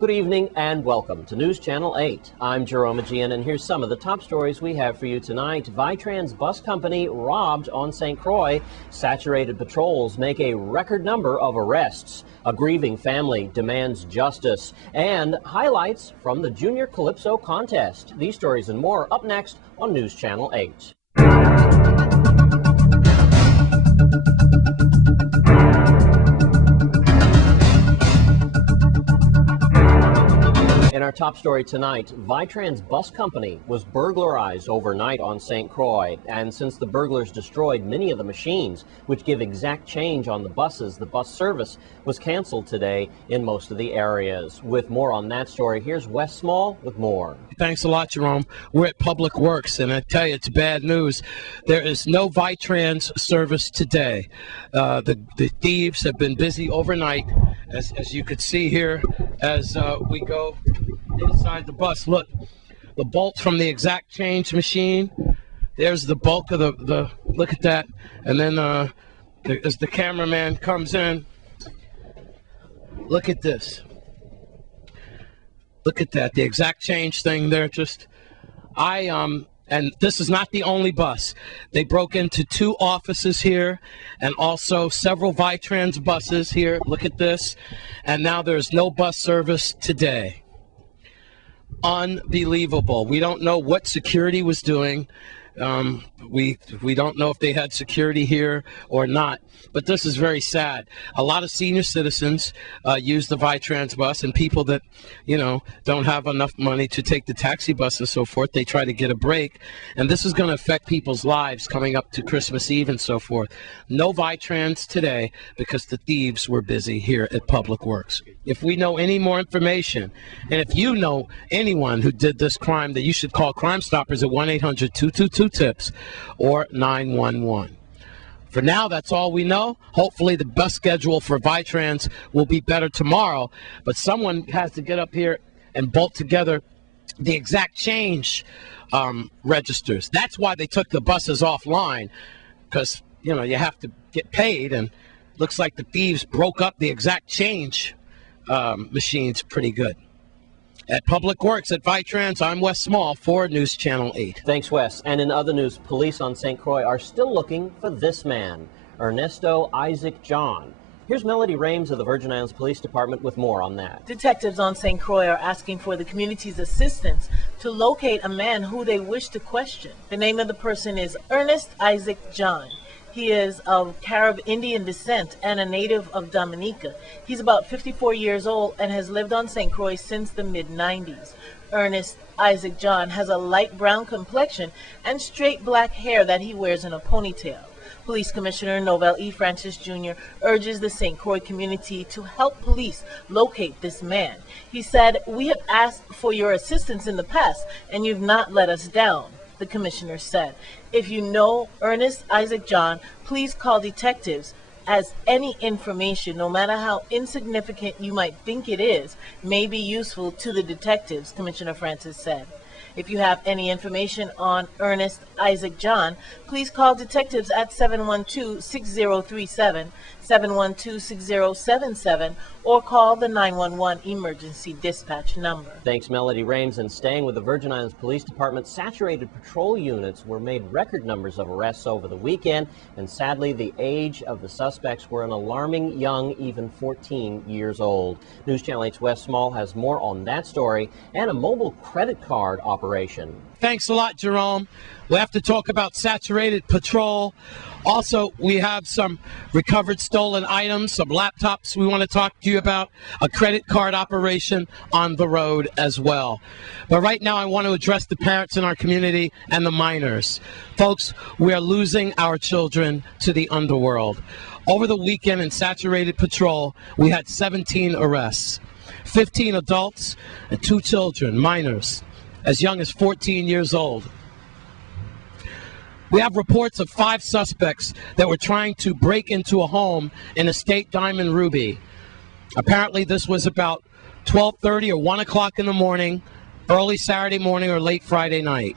Good evening and welcome to News Channel 8. I'm Jerome Aegean, and here's some of the top stories we have for you tonight. Vitrans bus company robbed on St. Croix. Saturated patrols make a record number of arrests. A grieving family demands justice. And highlights from the Junior Calypso contest. These stories and more up next on News Channel 8. In our top story tonight, Vitrans bus company was burglarized overnight on St. Croix, and since the burglars destroyed many of the machines which give exact change on the buses, the bus service was canceled today in most of the areas. With more on that story, here's Wes Small with more. Thanks a lot, Jerome. We're at Public Works, and I tell you, it's bad news. There is no Vitrans service today. The thieves have been busy overnight, as you could see here, as we go inside the bus. Look, the bolts from the exact change machine. There's the bulk of the look at that. And then as the cameraman comes in, look at this. Look at that, the exact change thing there. And this is not the only bus. They broke into 2 offices here and also several Vitrans buses here. Look at this. And now there's no bus service today. Unbelievable. We don't know what security was doing. We don't know if they had security here or not, but this is very sad. A lot of senior citizens use the Vitrans bus, and people that, don't have enough money to take the taxi bus and so forth, they try to get a break, and this is going to affect people's lives coming up to Christmas Eve and so forth. No Vitrans today because the thieves were busy here at Public Works. If we know any more information, and if you know anyone who did this crime, that you should call Crime Stoppers at 1-800-222-TIPS or 911. For now, that's all we know. Hopefully the bus schedule for Vitrans will be better tomorrow, but someone has to get up here and bolt together the exact change registers. That's why they took the buses offline, because, you have to get paid, and looks like the thieves broke up the exact change machines pretty good. At Public Works at Vitrans, I'm Wes Small for News Channel 8. Thanks, Wes. And in other news, police on St. Croix are still looking for this man, Ernesto Isaac John. Here's Melody Rames of the Virgin Islands Police Department with more on that. Detectives on St. Croix are asking for the community's assistance to locate a man who they wish to question. The name of the person is Ernest Isaac John. He is of Carib Indian descent and a native of Dominica. He's about 54 years old and has lived on St. Croix since the mid-90s. Ernest Isaac John has a light brown complexion and straight black hair that he wears in a ponytail. Police Commissioner Novell E. Francis Jr. urges the St. Croix community to help police locate this man. He said, "We have asked for your assistance in the past, and you've not let us down," the commissioner said. If you know Ernest Isaac John, please call detectives, as any information, no matter how insignificant you might think it is, may be useful to the detectives, Commissioner Francis said. If you have any information on Ernest Isaac John, please call detectives at 712-6037, 712-6077, or call the 911 emergency dispatch number. Thanks, Melody Rames. And staying with the Virgin Islands Police Department, saturated patrol units were made record numbers of arrests over the weekend, and sadly, the age of the suspects were an alarming young, even 14 years old. News Channel 8's Wes Small has more on that story and a mobile credit card operation. Thanks a lot, Jerome. We have to talk about saturated patrol. Also, we have some recovered stolen items, some laptops we want to talk to you about, a credit card operation on the road as well. But right now, I want to address the parents in our community and the minors. Folks, we are losing our children to the underworld. Over the weekend in saturated patrol, we had 17 arrests, 15 adults and 2 children, minors, as young as 14 years old. We have reports of 5 suspects that were trying to break into a home in Estate Diamond Ruby. Apparently this was about 12:30 or 1 o'clock in the morning, early Saturday morning or late Friday night.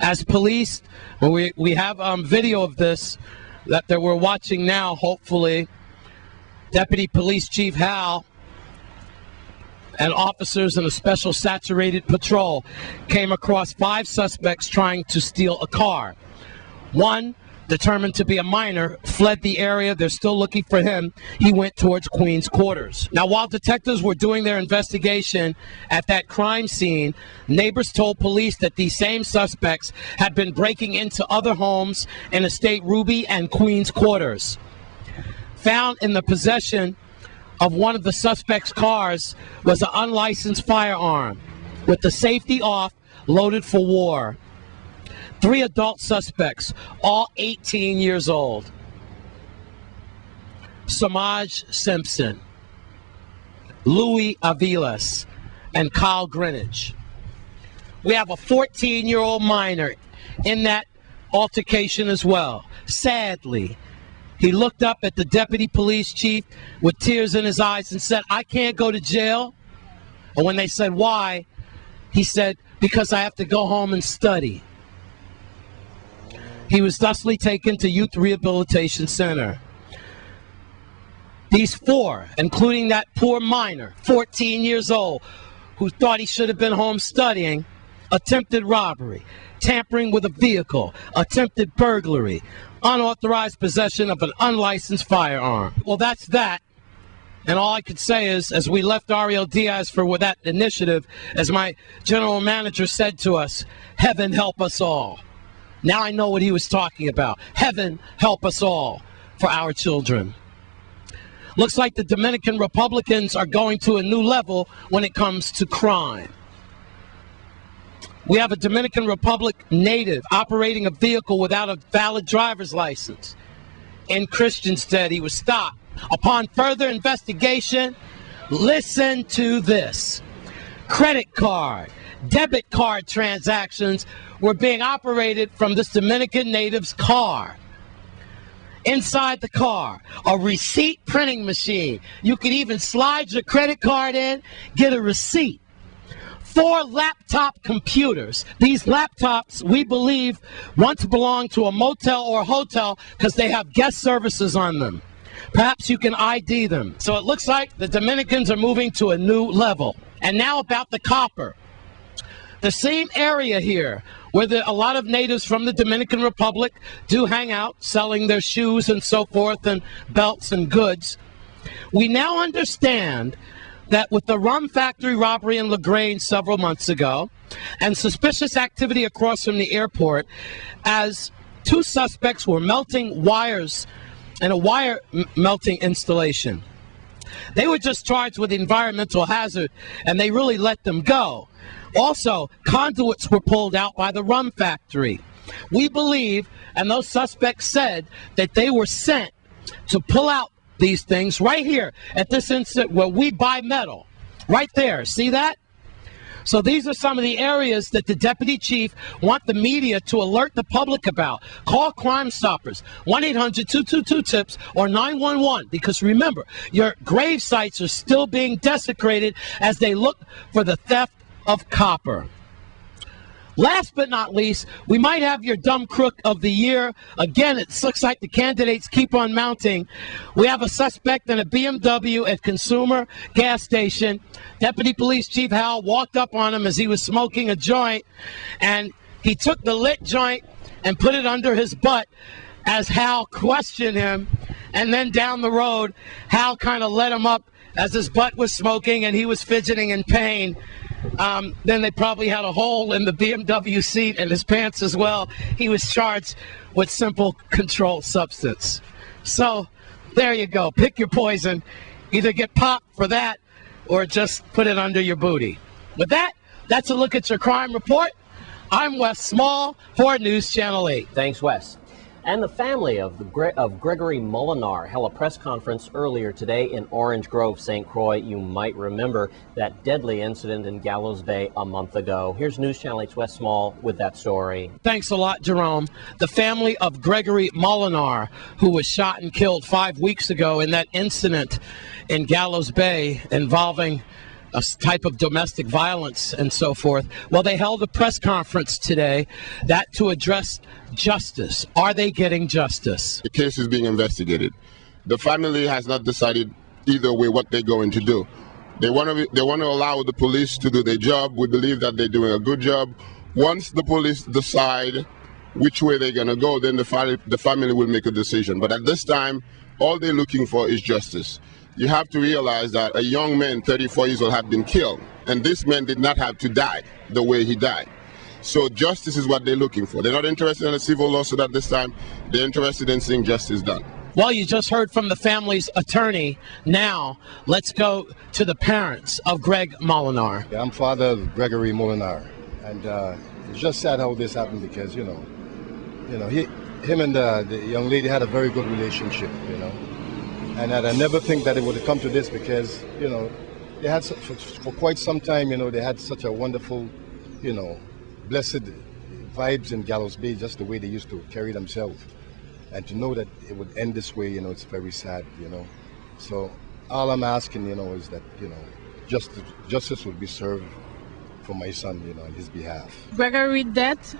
As police, we have video of this that we're watching now, hopefully. Deputy Police Chief Hal and officers in a special saturated patrol came across 5 suspects trying to steal a car. One, determined to be a minor, fled the area. They're still looking for him. He went towards Queens Quarters. Now, while detectives were doing their investigation at that crime scene, neighbors told police that these same suspects had been breaking into other homes in Estate Ruby and Queens Quarters. Found in the possession of one of the suspects' cars was an unlicensed firearm with the safety off, loaded for war. 3 adult suspects, all 18 years old. Samaj Simpson, Louis Aviles, and Kyle Greenwich. We have a 14-year-old minor in that altercation as well. Sadly, he looked up at the deputy police chief with tears in his eyes and said, "I can't go to jail." And when they said, "Why?" he said, "Because I have to go home and study." He was thusly taken to Youth Rehabilitation Center. These 4, including that poor minor, 14 years old, who thought he should have been home studying, attempted robbery, tampering with a vehicle, attempted burglary, unauthorized possession of an unlicensed firearm. Well, that's that. And all I could say is, as we left Ariel Diaz for that initiative, as my general manager said to us, "Heaven help us all." Now I know what he was talking about. Heaven help us all for our children. Looks like the Dominican Republicans are going to a new level when it comes to crime. We have a Dominican Republic native operating a vehicle without a valid driver's license. In Christiansted, he was stopped. Upon further investigation, listen to this. Credit card, debit card transactions were being operated from this Dominican native's car. Inside the car, a receipt printing machine. You could even slide your credit card in, get a receipt. 4 laptop computers. These laptops, we believe, once belonged to a motel or a hotel because they have guest services on them. Perhaps you can ID them. So it looks like the Dominicans are moving to a new level. And now about the copper. The same area here where a lot of natives from the Dominican Republic do hang out, selling their shoes and so forth, and belts and goods. We now understand that with the rum factory robbery in LaGrange several months ago, and suspicious activity across from the airport, as 2 suspects were melting wires in a wire melting installation. They were just charged with environmental hazard, and they really let them go. Also, conduits were pulled out by the rum factory. We believe, and those suspects said, that they were sent to pull out these things right here at this instant where we buy metal. Right there. See that? So these are some of the areas that the deputy chief want the media to alert the public about. Call Crime Stoppers, 1-800-222-TIPS or 911, because remember, your grave sites are still being desecrated as they look for the theft of copper. Last but not least, we might have your dumb crook of the year. Again, it looks like the candidates keep on mounting. We have a suspect in a BMW at Consumer gas station. Deputy Police Chief Howell walked up on him as he was smoking a joint, and he took the lit joint and put it under his butt as Hal questioned him. And then down the road, Hal kind of let him up as his butt was smoking and he was fidgeting in pain. Then they probably had a hole in the BMW seat and his pants as well. He was charged with simple controlled substance. So there you go. Pick your poison. Either get popped for that or just put it under your booty. With that, that's a look at your crime report. I'm Wes Small for News Channel 8. Thanks, Wes. And the family of Gregory Molinar held a press conference earlier today in Orange Grove, St. Croix. You might remember that deadly incident in Gallows Bay a month ago. Here's News Channel 8's Wes Small with that story. Thanks a lot, Jerome. The family of Gregory Molinar, who was shot and killed 5 weeks ago in that incident in Gallows Bay involving a type of domestic violence and so forth. Well, they held a press conference today that to address justice. Are they getting justice? The case is being investigated. The family has not decided either way what they're going to do. They want to allow the police to do their job. We believe that they're doing a good job. Once the police decide which way they're going to go, then the family will make a decision. But at this time, all they're looking for is justice. You have to realize that a young man, 34 years old, had been killed, and this man did not have to die the way he died. So justice is what they're looking for. They're not interested in a civil lawsuit at this time. They're interested in seeing justice done. Well, you just heard from the family's attorney. Now, let's go to the parents of Greg Molinar. Yeah, I'm father of Gregory Molinar, and it's just sad how this happened because, him and the young lady had a very good relationship, and I never think that it would have come to this because, they had for quite some time, they had such a wonderful, blessed vibes in Gallows Bay, just the way they used to carry themselves. And to know that it would end this way, it's very sad, So all I'm asking, is that, justice would be served for my son, on his behalf. Gregory's death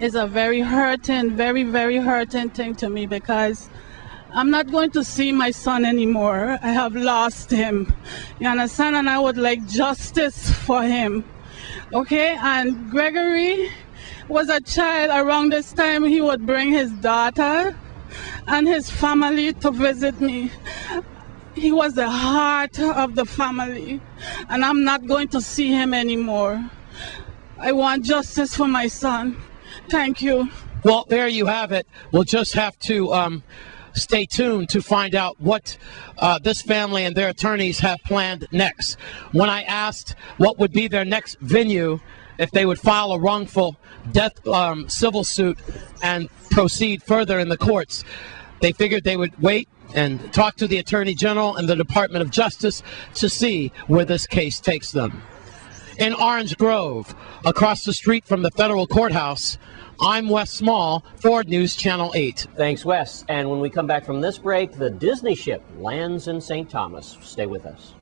is a very hurting, very, very hurting thing to me because I'm not going to see my son anymore. I have lost him. You understand? And I would like justice for him. Okay? And Gregory was a child. Around this time, he would bring his daughter and his family to visit me. He was the heart of the family, and I'm not going to see him anymore. I want justice for my son. Thank you. Well, there you have it. We'll just have to stay tuned to find out what this family and their attorneys have planned next. When I asked what would be their next venue, if they would file a wrongful death civil suit and proceed further in the courts, they figured they would wait and talk to the Attorney General and the Department of Justice to see where this case takes them. In Orange Grove, across the street from the federal courthouse, I'm Wes Small, Ford News Channel 8. Thanks, Wes. And when we come back from this break, the Disney ship lands in St. Thomas. Stay with us.